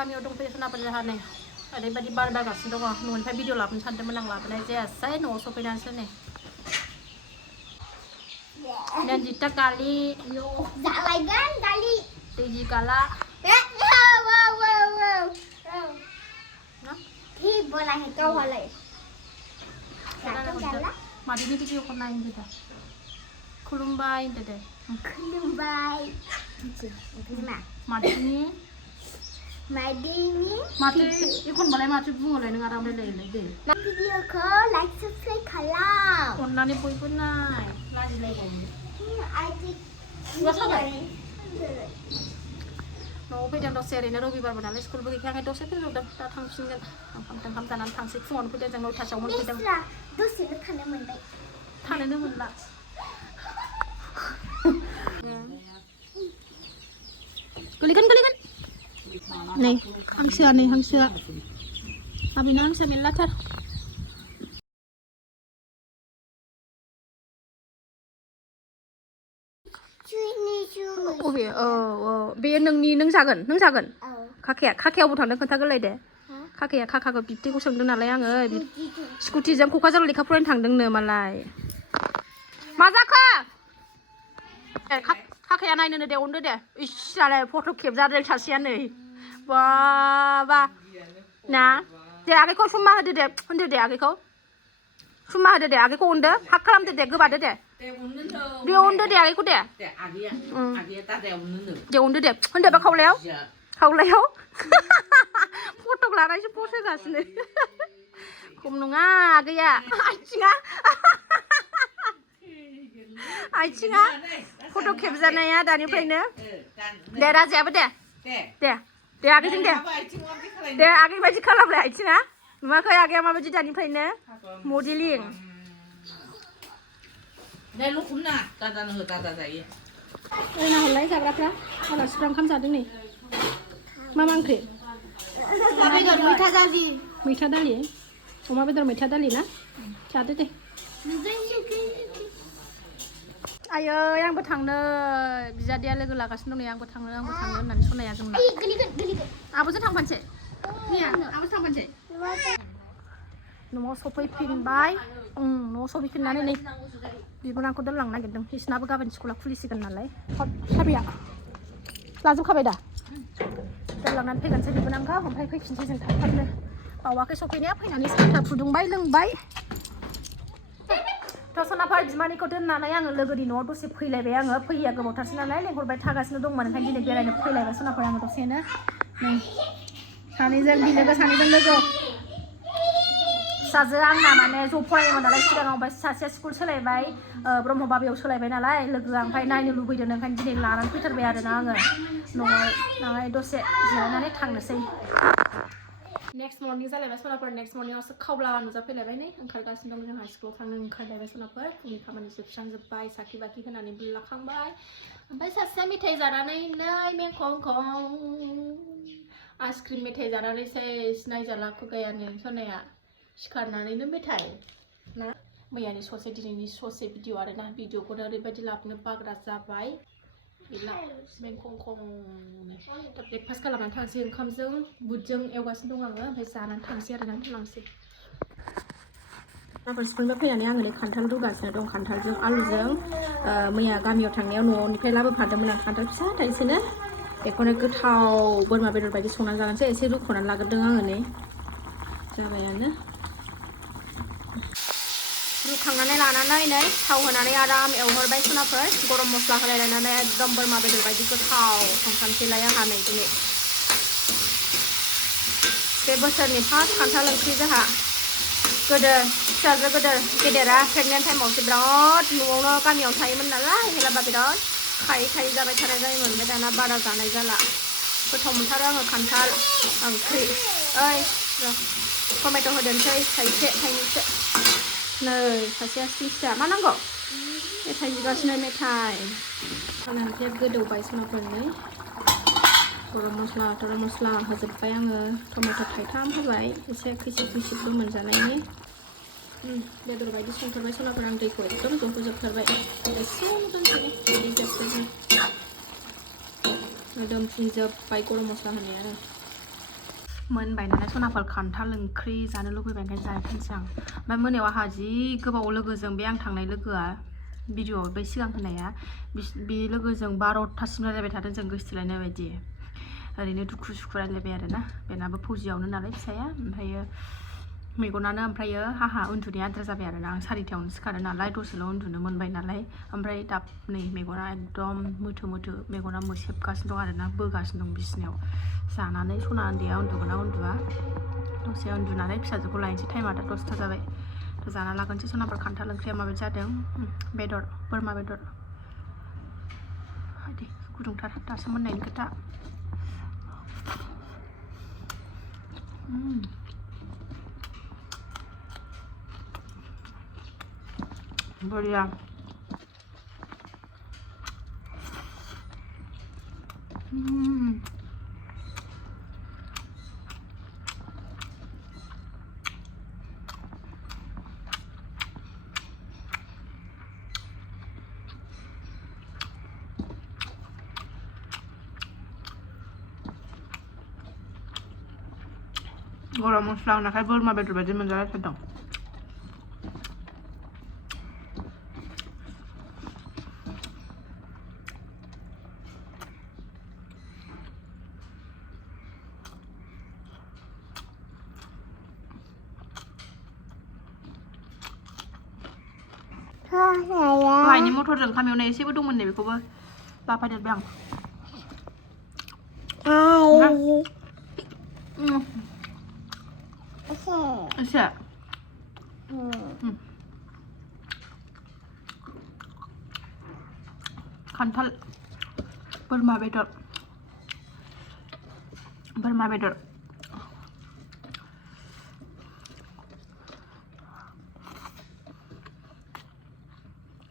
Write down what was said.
गामियाव दंफैयो सोनाबफोर जोंहा नै ओरैबायदि बार बारगासिनो दङ न'निफ्राय भिडिअ लाबोनो सानदोंमोन आं लाबोनाय जायासै न'आव सफैनानैसो नै dan jita kali Zalagan kali tiji kala thì bữa nay thì câu hỏi lại mari ni video ko nain kita kulumbai dede kulumbai mari ni mati ikon balai mati bungo lai nang aram lai lai de video ko like subscribe kalau onnani poi pun nai lagi lai ko adik wasa lai no fैदों दसे ओरैनो रबिबारबो नालाय स्कुलबो गैखायाखै दसे फैदों दा थांफिनगोन ओंखाम जानानै थांसै फुङावनो फैदों जों 9थासोआव मोनफैदों दसेनो थानो मोनबाय थानोनो मोनला गोलैगोन नै हांसोआ आबैना हांसोआ मेरलाथार अबे बेयो नों जागोन खाखायावबो थांदों खोन्थागोरलाय दे खाखाखौ बिबथैखौ सोंदों नालाय आङो स्कुटिजों क'क्राझाराव लेखा फरायनो थांदोंनो मालाय मा जाखो खाखाया नायनो दे अनदो दे इसालाय फट' खेबजादों सासेया नै बा ना दे आगैखौ सुमा होदो दे होनदो दे आगैखौ सुमा होदो दे आगैखौ अनदो हाक खालामदो दे गोबादो दे दे अनदो दे आगैखौ दे दे अनदो दे होनदो बा खावलायाव फट' लानायसो पस्ट होगासिनो खम नङा आगैया आथिङा फट' खेबजानाया दानिफ्रायनो दे राजायाबो दे आगैजों दे आगै बायदि खालामलाय आथिङा नुवाखै आगैया माबायदि दानिफ्रायनो मडेलिं ओरैनो हरलाय जाग्राफ्रा आलासिफ्रा ओंखाम जादों नै मा ओंख्रि मैथा दालि अमा बेदर मैथा दालि ना जादो दे आयै आंबो थांनो बिजादैया लोगो लागासिनो दं नै आंबो थांनो होननानै सनाया जोंना आब'जों थांफानोसै न'आव सफैफिनबाय न'आव सफैफिननानै नै बिबोनांखौ दोनलांनो नागिरदों बिसिनाबो गाबोन स्कुला खुलिसिगोन नालाय साबिया लाजोबखाबाय दा दोनलांनानै फैगोनसै बिबोनांखौ ओमफ्राय फैफिनसै जों थाबनो बावाखै सफैनाया फैनानै साहा फुदुंबाय लोंबाय सनाफा बिमानिखौ दोननानै आङो लोगोनि न'आव दसे फैलायबाय आङो फैया गोबावथारसै नालाय लेंहरबाय थागासिनो दंमोन ओंखायनो दिनै बेरायनो फैलायबाय सनाफा आङो दसेनो नै सानैजों लोगो फिसाजो आंना माने ज' फरायोमोन नालाय सिगाङाव ओमफ्राय सासेया स्कुल सोलायबाय ब्रह्म बाबायाव सोलायबाय नालाय लोगोआ ओमफ्राय नायनो लुबैदों ओंखायनो दिनै लानानै फैथारबाय आरोना आङो न'आव दसे जिरायनानै थांनोसै नेक्स्ट मर्निं जालायबाय सनाफोर नेक्स्ट मर्निंआवसो खावब्ला नुजाफैलायबाय नै ओंखारगासिनो दं जोंहा स्कुलाव थांनो ओंखारलायबाय सनाफोर फुंनि खामानि जोबस्रांजोब्बाय साखि बाखि होनानै बुलाखांबाय ओमफ्राय सासेया मेथाइ जानानै नै मेंखं आइसक्रिम मेथाइ जानानै सेस नायजाला खुगायानो सनाया सिखारनानैनो मेथाइ ना मैयानि ससे दिनैनि ससे भिडिअ आरोना भिडिअखौनो ओरैबायदि लाबोनो बाग्रा जाबाय गैला मेंखं दा ब्रेकफास्ट खालामनानै थांसै ओंखामजों बुटजों एवगासिनो दं आङो ओमफ्राय जानानै थांसै आरोना थांसै गाबोन स्कुलनिफ्राय फैनानै आङो नै खान्थाल रुगासिनो दं खान्थालजों आलुजों मैया गामियाव थांनायाव न'निफ्राय लाबोफादोंमोन आं खान्थाल फिसा थाइसेनो बेखौनो गोथाव बोरमा बेदर बायदि संनानै जागोनसै एसे रुख'नानै लाग्रोदों आङो नै जाबायानो रुखांनानै लानानै नै थाव होनानै आराम एवहरबाय सनाफोर गरम मस्ला होलायलायनानै एकदम बोरमा बेदर बायदि गोथाव संखानोसैलाय आंहा नै दिनै बे बोसोरनि फार्स्ट खान्थाल ओंख्रि जोंहा गोदो फिसाजो गेदेरा प्रेगनेन्ट टाइमावसो बिराद न'आवनो गामियाव थायोमोन नालाय हेलाबा बिराद खायै जाबाय थानाय जायोमोन ओमफ्राय दाना बारा जानाय जाला गोथाव मोनथारो आङो खान्थाल ओंख्रि टमेट' होदेरनोसै थाइनैसो नै सासेया फिसा मा नांगौ मेथाइ बिगासिनो मेथाइ ओंख्रिया गोदौबाय सनाफोरनि गरम मस्ला होजोब्बाय आङो टमेट' थाइथाम होबाय एसे खैसिब मोनजानायनि बेदर बायदि संथारबाय सनाफोर आं दैखौ एकदम जहोजोबथारबाय एसे मोदोमफिनजोब्बाय गरम मस्ला होनायानो मोनबाय नालाय सनाफोर खान्थाल ओंख्रि जानो लुबैबाय ओंखायनो जाफिनसै आं ओमफ्राय मोनायाव आंहा जि गोबाव लोगोजों बे आं थांनाय लोगोआ भिडिअ'आव बै सिगां होनाया बे लोगोजों 12थासिम रायलायबाय थादों जों गोसथोलायनाय बायदि ओरैनो दुखु सुखु रायलायबाय आरोना बेनाबो फौजियावनो नालाय फिसाया ओमफ्रायो मेगनानो ओमफ्रायो हाहा उन्दुनाया आद्रा जाबाय आरोना आं 4थायावनो सिखारो नालाय दसेल' उन्दुनो मोनबाय नालाय ओमफ्राय दा नै मेगना एकदम मोथो मोथो मेगना मोसेबगासिनो दं आरोना बोगासिनो दं बिसिनायाव जानानै सना उन्दैया उन्दुगोना उन्दुआ दसे उन्दुनानै फिसाजोखौ लायनोसै टाइमा दा 10था जाबाय जाना लागोनसै सनाफोर खान्थाल ओंख्रिया माबायदि जादों बेदर बोरमा बेदर दे गुदुंथार दासो मोननायनि खोथा बढ़िया गरम मस्ला होनायखाय बोरमा बेदर बायदि मोनजालायथारदों दहायनि मटरजों ओंखाम एवनाय एसेबो दंमोन नै बेखौबो लाफादेरबाय आं एसे खान्थाल बोरमा बेदर